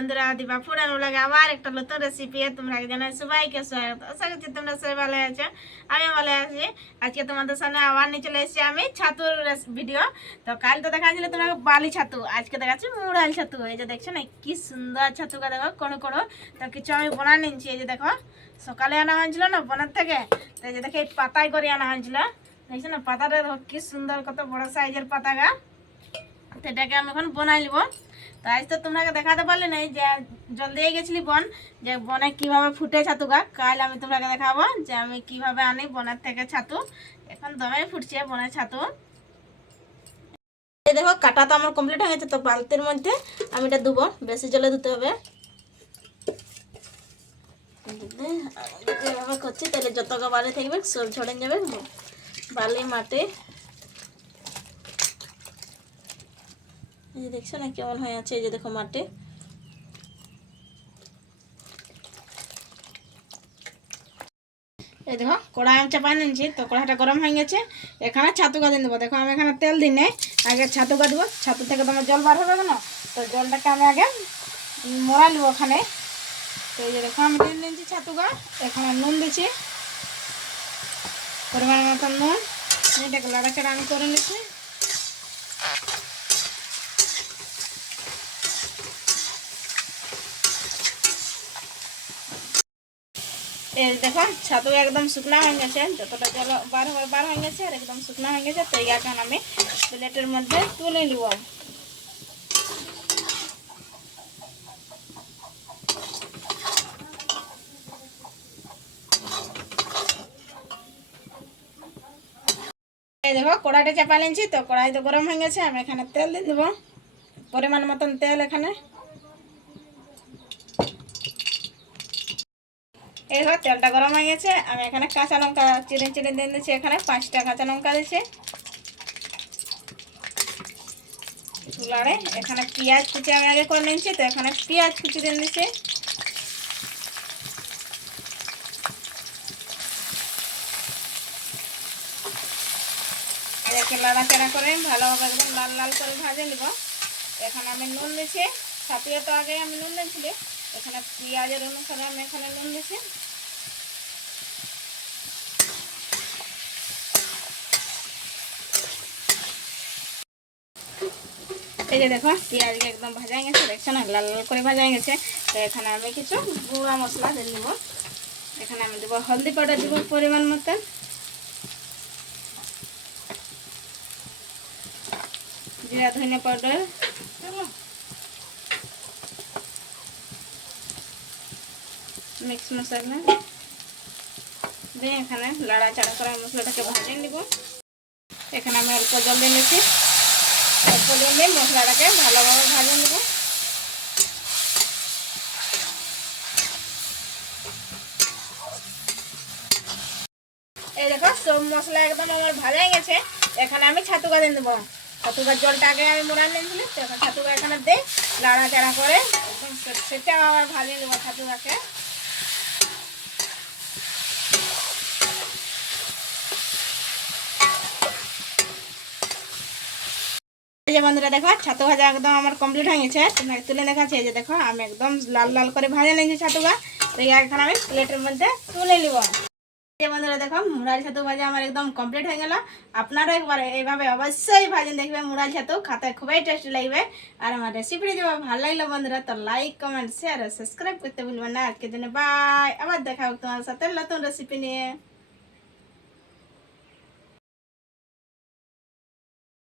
বন্ধুরা, দিবা পুরানো লাগে আবার একটা নতুন রেসিপি তোমরা জানাই সবাইকে স্বাগত। আশা করছি তোমরা সবাই ভালো আছো, আমি ভালো আছি। আজকে তোমাদের সামনে আবার নিয়ে চলে এসেছি আমি ছাতুর ভিডিও। তো কাল তো দেখাচ্ছিল তোমাকে বালি ছাতু, আজকে দেখাচ্ছি মুরাল ছাতু। এই যে দেখছো না কি সুন্দর ছাতুটা, দেখো কোনো কোনো। তো কিছু আমি বানা নিচ্ছি। এই যে দেখো সকালে আনা হয়েছিল না বনের থেকে, তো এই যে দেখো এই পাতায় করে আনা হয়েছিল। দেখছো না পাতাটা দেখো কি সুন্দর, কত বড় সাইজের পাতাটা। তো এটাকে আমি এখন বনাই নিব। তো আজ তো তোমাকে দেখাতে পারলে না যে জল দিয়ে গেছিলি বন, যে বনে কিভাবে ফুটে ছাতু গাছ। কাল আমি তোমাকে দেখাবো যে আমি কিভাবে আনি বনের থেকে ছাতু। এখন দমে ফুটছে বনের ছাতু। এই দেখো কাটা তো আমার কমপ্লিট হয়ে গেছে। তো বালতির মধ্যে আমি এটা ধুবো, বেশি জলে ধুতে হবে। এভাবে করছি তাহলে যত বালি থাকবে সব ঝরে যাবে। বালি মাটি এই যে দেখছো না কেমন হয়ে আছে। এই যে দেখো মাটি। এই দেখো কড়াই আমি চাপা নিয়েছি, তো কড়াইটা গরম হয়ে গেছে। এখানে ছাতু গা দিয়ে দেবো। দেখো আমি এখানে তেল দিই নাই, আগে ছাতু গা দেবো। ছাতু থেকে তোমার জল বার হবে না, তো জলটাকে আমি আগে মরা নেবো ওখানে। তো এই যে দেখো আমি দিয়ে নিয়েছি ছাতু গা। এখানে নুন দিচ্ছি পরিমাণ মতন নুন। এটাকে লাড়াচাড়া আমি করে নিচ্ছি। এই দেখো ছাতু একদম শুকনা হয়ে গেছে, যতটা জল বার হয়ে গেছে আর একদম শুকনা হয়ে গেছে। তো এখন আমি প্লেটের মধ্যে তুলে নিব। এই দেখো কড়াইটা চাপা নিয়েছি, তো কড়াই তো গরম হয়ে গেছে। আমি এখানে তেল দিয়ে দেবো, পরিমাণ মতন তেল। এখানে এই দেখো তেলটা গরম হয়ে গেছে। আমি এখানে কাঁচা লঙ্কা চিড়ে চিড়ে দিয়ে দিচ্ছি। এখানে 5টা কাঁচা লঙ্কা দিচ্ছি। লাড়ে এখানে পেঁয়াজ কুচি আমি আগে করে নিয়েছি, তো এখানে পেঁয়াজ কুচি দিয়ে দিচ্ছি। এটাকে লাড়াচাড়া করে ভালোভাবে একদম লাল লাল করে ভাজে নিব। এখানে আমি নুন দিচ্ছি, ছাতুয়ে তো আগে আমি নুন দিয়েছিলি। এখানে পেঁয়াজের অনুসারে আমি এখানে নুন দিচ্ছি। এই যে দেখো পেঁয়াজকে একদম ভাজা গেছে, দেখছো না লাল লাল করে ভাজা গেছে। তো এখানে আমি কিছু গুঁড়া মশলা দিয়ে নিব। এখানে আমি দেবো হলদি পাউডার, দেবো পরিমাণ মতন, জিরা ধনে পাউডার, মিক্স মশলা দিয়ে এখানে লাড়াচাড়া করে মশলাটাকে ভাজে নিব। এখানে আমি অল্প জল দিয়ে নিচ্ছি। অল্প জল দিয়ে মশলাটাকে ভালোভাবে ভাজে নেব। এই দেখো সব মশলা একদম আমার ভাজা গেছে। এখানে আমি ছাতু গা দিয়ে দেবো। ছাতু গাছ জলটা আগে আমি মোড়া নিয়েছিলাম, তো এখন ছাতু গা এখানে দিয়ে লাড়াচাড়া করে একদম সেটাও আবার ভাজিয়ে নেবো ছাতু গাকে। এই যে বন্ধুরা দেখো ছাতু ভাজা একদম আমার কমপ্লিট হয়ে গেছে। তোমাকে তুলে দেখাচ্ছি। এই যে দেখো আমি একদম লাল লাল করে ভাজা নিয়েছি ছাতু গা। তো এখন আমি প্লেটের মধ্যে তুলে নিব। এই যে বন্ধুরা দেখো মুরাল ছাতু ভাজা আমার একদম কমপ্লিট হয়ে গেল। আপনারা একবার এইভাবে অবশ্যই ভাজেন, দেখবে মুরাল ছাতু খেতে খুবই টেস্টি লাগবে। আর আমার রেসিপিটি যদি ভালো লাগলো বন্ধুরা, তো লাইক কমেন্ট শেয়ার আর সাবস্ক্রাইব করতে ভুলবেন না। আজকের জন্য বাই, আবার দেখা হোক তোমার সাথে নতুন রেসিপি নিয়ে।